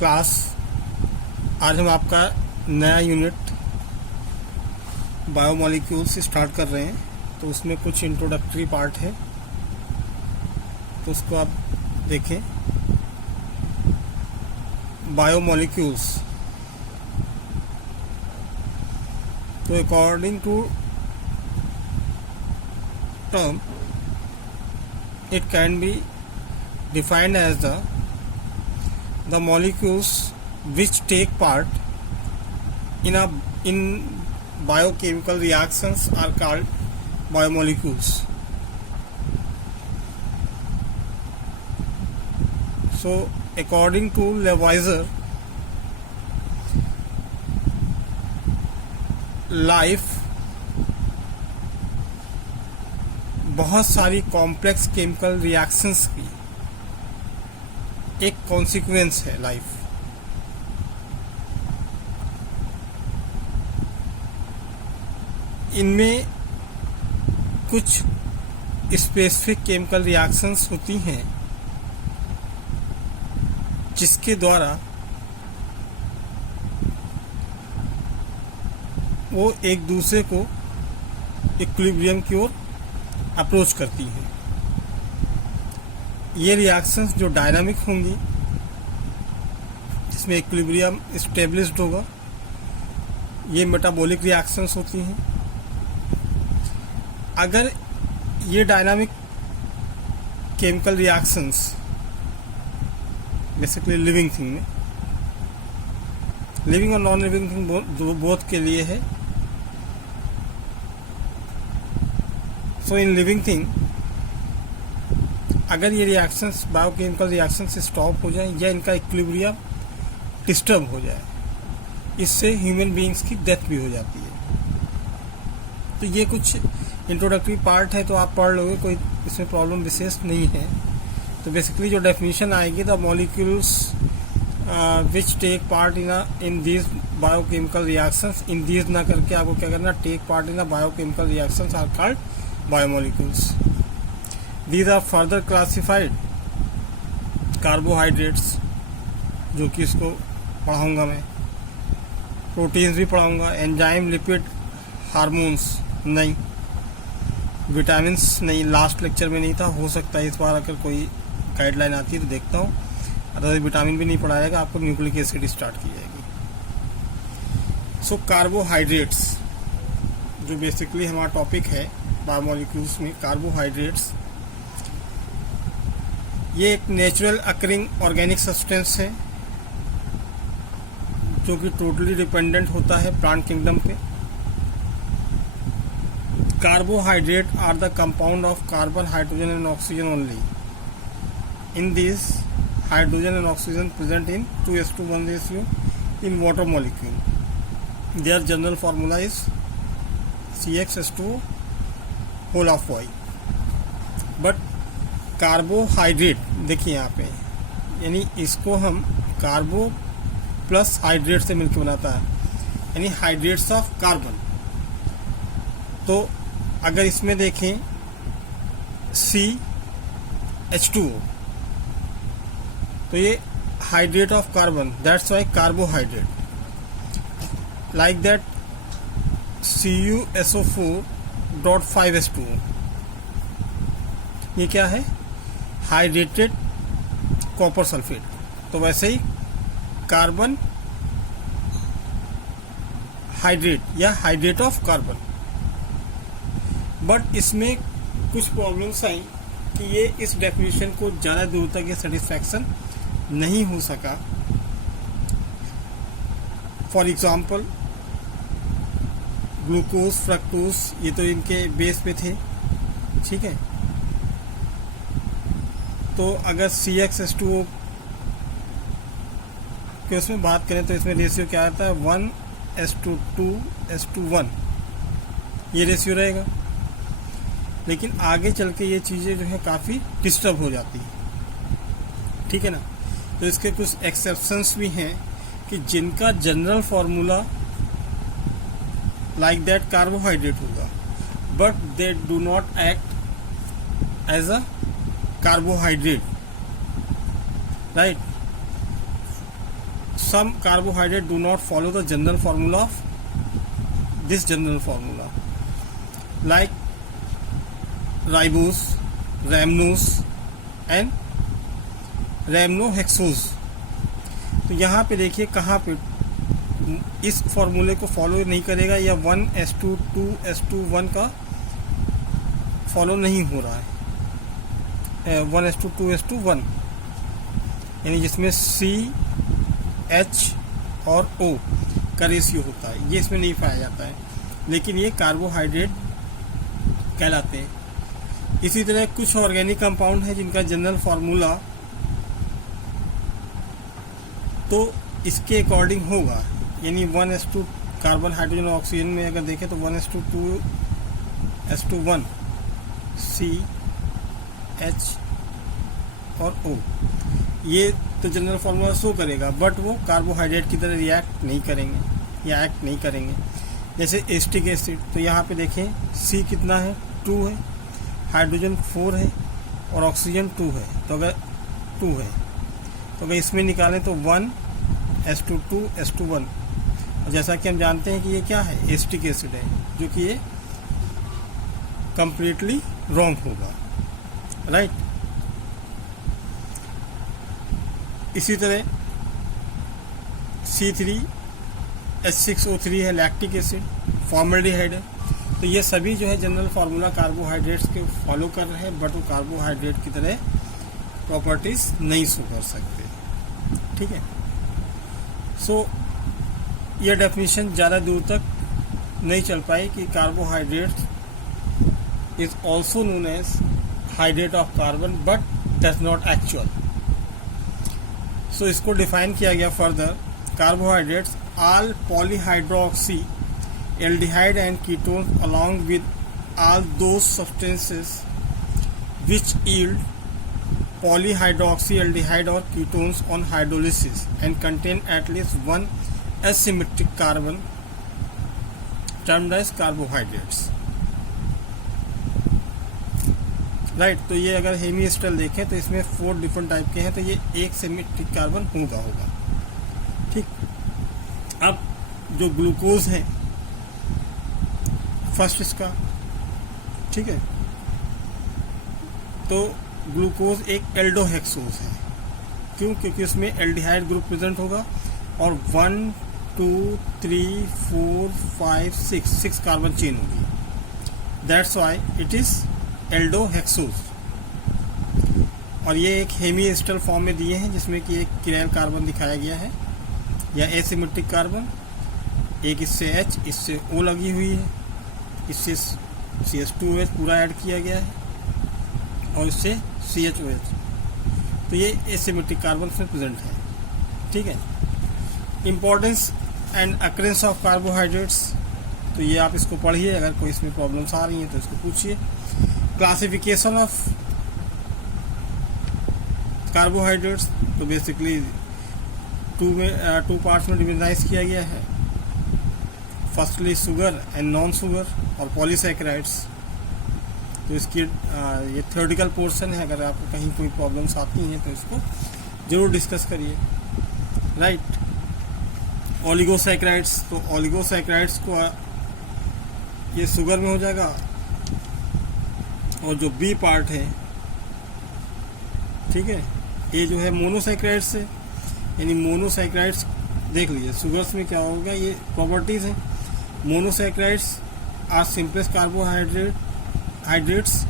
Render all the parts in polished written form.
Class. आज हम आपका नया यूनिट बायोमॉलिक्यूल्स स्टार्ट कर रहे हैं, तो उसमें कुछ इंट्रोडक्टरी पार्ट है, तो उसको आप देखें। बायोमॉलिक्यूल्स, तो according to term, it can be defined as the molecules which take part in biochemical reactions are called biomolecules. So according to Lavoisier, life बहुत सारी कॉम्प्लेक्स केमिकल रिएक्शंस की एक कॉन्सिक्वेंस है लाइफ। इनमें कुछ स्पेसिफिक केमिकल रिएक्शंस होती हैं जिसके द्वारा वो एक दूसरे को इक्विलिब्रियम की ओर अप्रोच करती है। ये रिएक्शंस जो डायनामिक होंगी, जिसमें इक्विलिब्रियम स्टेब्लिश्ड होगा, ये मेटाबॉलिक रिएक्शंस होती हैं। अगर ये dynamic chemical reactions basically living thing में, लिविंग और नॉन लिविंग थिंग बोथ के लिए है। सो इन लिविंग थिंग अगर ये रिएक्शंस बायोकेमिकल रिएक्शंस स्टॉप हो जाए या इनका इक्विलिब्रियम डिस्टर्ब हो जाए, इससे ह्यूमन बीइंग्स की डेथ भी हो जाती है। तो ये कुछ इंट्रोडक्टरी पार्ट है, तो आप पढ़ लोगे, कोई इसमें प्रॉब्लम विशेष नहीं है। तो बेसिकली जो डेफिनेशन आएगी, the molecules which take part in these biochemical reactions, in these ना करके आपको क्या करना, take part in the biochemical reactions are called biomolecules. These are further classified carbohydrates, जो कि इसको पढ़ाऊंगा मैं, प्रोटीन्स भी पढ़ाऊंगा, एंजाइम, लिपिड, हार्मोन्स नहीं, विटामिन्स नहीं, लास्ट लेक्चर में नहीं था, हो सकता है इस बार अगर कोई गाइडलाइन आती है तो देखता हूँ। अदरवाइज विटामिन भी नहीं पढ़ाएगा आपको, न्यूक्लिक एसिड स्टार्ट की जाएगी। सो कार्बोहाइड्रेट्स जो बेसिकली हमारा टॉपिक है बायोमॉलिक्यूल्स में, कार्बोहाइड्रेट्स ये एक नेचुरल अकरिंग ऑर्गेनिक सब्सटेंस है जो कि टोटली डिपेंडेंट होता है प्लांट किंगडम पे। Carbohydrate are the compound of carbon, hydrogen and oxygen only. In this hydrogen and oxygen present in 2:1 ratio in water molecule. Their general formula is CxH2O whole of Y. But carbohydrate देखिए यहाँ पे, यानी इसको हम कार्बो plus hydrate से मिलकर बनाता है, यानी हाइड्रेट्स ऑफ कार्बन। तो अगर इसमें देखें CH2O, तो ये hydrate of carbon, that's why carbohydrate. Like that CuSO4.5H2O, ये क्या है, हाइड्रेटेड कॉपर सल्फेट। तो वैसे ही कार्बन हाइड्रेट या हाइड्रेट ऑफ कार्बन। बट इसमें कुछ प्रॉब्लम्स आई कि ये इस डेफिनेशन को ज़्यादा दूर तक ये सेटिस्फैक्शन नहीं हो सका। फॉर एग्जाम्पल ग्लूकोज, फ्रक्टोज, ये तो इनके बेस पे थे, ठीक है। तो अगर CxH2O के उसमें बात करें तो इसमें रेशियो क्या आता है, 1:2:1, ये रेशियो रहेगा। लेकिन आगे चल के ये चीज़ें जो है काफ़ी डिस्टर्ब हो जाती है, ठीक है ना। तो इसके कुछ एक्सेप्शंस भी हैं कि जिनका general formula like that carbohydrate होगा, but they do not act as a carbohydrate, right. some carbohydrate do not follow the general formula of this general formula, like ribose, rhamnose and rhamnohexose. तो यहाँ पे देखिए कहाँ पे इस फॉर्मूले को फॉलो नहीं करेगा, या 1:2 2:1 का फॉलो नहीं हो रहा है, 1:2 2:1, यानी जिसमें C H और O का रेशियो होता है, ये इसमें नहीं पाया जाता है, लेकिन ये कार्बोहाइड्रेट कहलाते हैं। इसी तरह कुछ ऑर्गेनिक कंपाउंड है जिनका जनरल फार्मूला तो इसके अकॉर्डिंग होगा, यानी 1:2 कार्बन हाइड्रोजन और ऑक्सीजन में अगर देखें तो 1:2:1 C H और O, ये तो जनरल फार्मूला शो करेगा, बट वो कार्बोहाइड्रेट की तरह रिएक्ट नहीं करेंगे या एक्ट नहीं करेंगे। जैसे एसिटिक एसिड, तो यहाँ पे देखें C कितना है, 2 है, हाइड्रोजन 4 है और ऑक्सीजन 2 है। तो अगर 2 है तो अगर इसमें निकालें तो 1:2 2:1, और जैसा कि हम जानते हैं कि ये क्या है, एसिटिक एसिड है, जो कि ये कंप्लीटली रॉन्ग होगा, राइट। इसी तरह C3H6O3 है, लैक्टिक एसिड, फॉर्मल्डिहाइड है। तो ये सभी जो है जनरल फार्मूला कार्बोहाइड्रेट्स के फॉलो कर रहे हैं, बट वो कार्बोहाइड्रेट की तरह प्रॉपर्टीज नहीं शो कर सकते, ठीक है। सो यह डेफिनेशन ज़्यादा दूर तक नहीं चल पाई कि carbohydrate is also known as hydrate of carbon, but that's not actual. So इसको डिफाइन किया गया further, carbohydrates all polyhydroxy aldehyde and ketones along with all those substances which yield polyhydroxyaldehyde or ketones on hydrolysis and contain at least one asymmetric carbon termed as carbohydrates, right. तो ये अगर हेमीस्टल देखें तो इसमें 4 different type के हैं, तो ये एक सिमेट्रिक कार्बन होगा, ठीक। अब जो ग्लूकोज है फर्स्ट इसका, ठीक है, तो ग्लूकोज एक एल्डोहेक्सोज है, क्यों? क्योंकि उसमें एल्डिहाइड ग्रुप प्रेजेंट होगा और 1 2 3 4 5 6 कार्बन चेन होगी, that's why it is aldohexose. और ये एक हेमीस्टल फॉर्म में दिए हैं, जिसमें कि एक किरैल कार्बन दिखाया गया है या एसिमेट्रिक कार्बन, एक इससे H, इससे O लगी हुई है, इससे CH2OH पूरा ऐड किया गया है और इससे CHOH। तो ये एसिमेट्रिक कार्बन में प्रेजेंट है, ठीक है। Importance and occurrence of carbohydrates, तो ये आप इसको पढ़िए, अगर कोई इसमें प्रॉब्लम्स आ रही हैं तो इसको पूछिए। क्लासिफिकेशन ऑफ कार्बोहाइड्रेट्स, तो बेसिकली टू पार्ट्स में डिविजनाइज किया गया है, firstly sugar and non sugar और पॉलीसैकेराइड्स। तो इसकी ये थ्योरेटिकल पोर्शन है, अगर आपको कहीं कोई प्रॉब्लम्स आती हैं तो इसको जरूर डिस्कस करिए, राइट। ओलिगोसैकेराइड्स, तो ओलिगोसैकेराइड्स को ये शुगर में हो जाएगा, और जो बी पार्ट है, ठीक है, ये जो है मोनोसैकेराइड्स है, यानी मोनोसैकेराइड्स देख लीजिए शुगर्स में क्या होगा, ये प्रॉपर्टीज हैं। Monosaccharides are simplest carbohydrates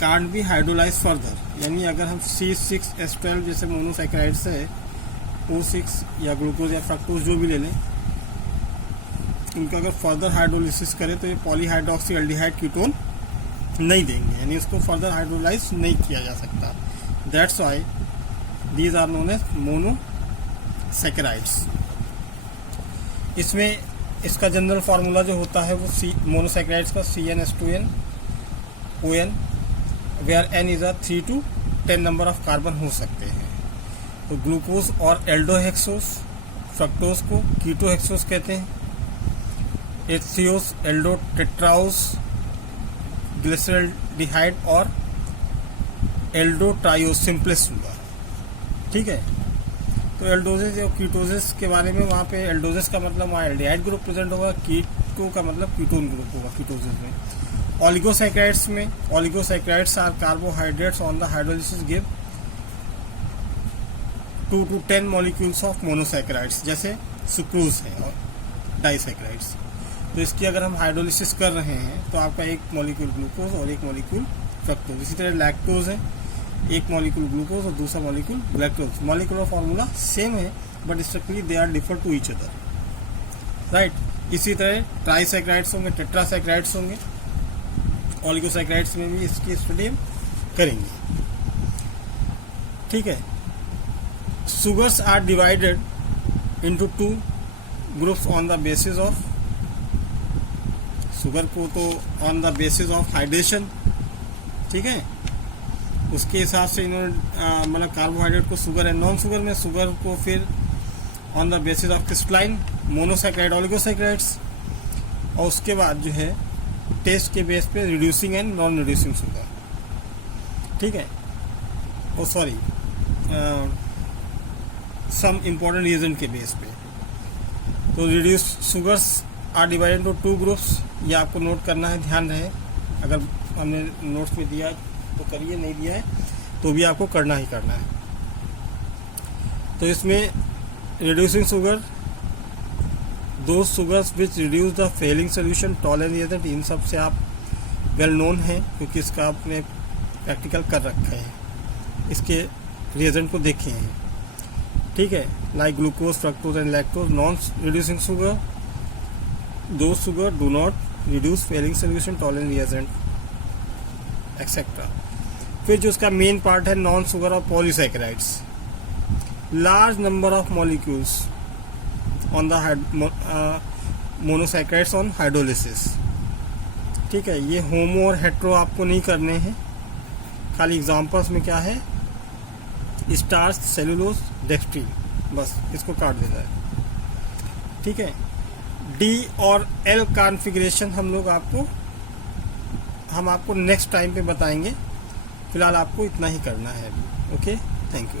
can't be hydrolyse further, यानी अगर हम C6H12 जैसे मोनोसैकेराइड्स है, O6 या ग्लूकोज या फ्रक्टोज जो भी ले लें, उनका अगर फर्दर हाइड्रोलिसिस करें तो ये पॉलीहाइड्रोक्सी एल्डिहाइड कीटोन नहीं देंगे, यानी इसको फर्दर हाइड्रोलाइज नहीं किया जा सकता। That's why these are known as monosaccharides. इसमें इसका जनरल फार्मूला जो होता है वो मोनोसैकेराइड्स का CnH2n ON, where N is 3 to 10 number of carbon हो सकते हैं। तो ग्लूकोज और एल्डोहेक्सोस, फ्रक्टोज को कीटोहेक्सोस कहते हैं, HCOs एल्डोटेट्राओस, ग्लिसरॉल्डिहाइड और एल्डोट्रायोस सिंपलेस्ट शुगर, ठीक है। तो एल्डोजेस और कीटोजेस के बारे में, वहाँ पे एल्डोजेस का मतलब वहाँ एल्डिहाइड ग्रुप प्रेजेंट होगा, कीटो का मतलब कीटोन ग्रुप होगा कीटोजेस में। ओलिगोसैकेराइड्स में, oligosaccharides are carbohydrates on the hydrolysis give 2 to 10 molecules of monosaccharides, जैसे सुक्रोज है और डाइसैकेराइड्स। तो इसकी अगर हम हाइड्रोलिसिस कर रहे हैं तो आपका एक मॉलिक्यूल ग्लूकोज और एक मॉलिक्यूल फ्रक्टोज। इसी तरह लैक्टोज है, एक मॉलिक्यूल ग्लूकोज और दूसरा molecule lactose. Molecular formula same है but structurally they are differ to each other, right. इसी तरह ट्राइसैकेराइड्स होंगे, टेट्रासैकेराइड्स होंगे। ओलिगोसैकेराइड्स में भी इसकी स्टडी हम करेंगे, ठीक है। Sugars are divided into 2 groups on the basis of, sugar को तो on the basis of hydration, ठीक है। उसके हिसाब से इन्होंने मतलब कार्बोहाइड्रेट को शुगर है, नॉन शुगर में शुगर को फिर on the basis of crystalline monosaccharide oligosaccharides, और उसके बाद जो है टेस्ट के बेस पे reducing and non reducing sugar, ठीक है। Oh sorry, some important reason के बेस पे। तो reduce sugars are divided into 2 groups, ये आपको नोट करना है, ध्यान रहे। अगर हमने नोट्स में दिया तो करिए, नहीं दिया है तो भी आपको करना ही करना है। तो इसमें रिड्यूसिंग शुगर, दो sugars which reduce the Fehling solution Tollens reagent, इन सब से आप वेल नोन है क्योंकि इसका आपने प्रैक्टिकल कर रखा है, इसके रिएजेंट को देखे हैं, ठीक है। Like glucose, fructose and lactose. Non reducing sugar, दो sugar do not reduce Fehling solution Tollens reagent etcetera. फिर जो उसका मेन पार्ट है नॉन शुगर और polysaccharides, large number of molecules on the monosaccharides on hydrolysis, ठीक है। ये होमो और हेट्रो आपको नहीं करने हैं, खाली एग्जांपल्स में क्या है, स्टार्च, सेलुलोज, डेक्सट्रीन, बस इसको काट देना है, ठीक है। डी और एल कॉन्फ़िगरेशन हम आपको नेक्स्ट टाइम पे बताएंगे, फिलहाल आपको इतना ही करना है। Okay, thank you.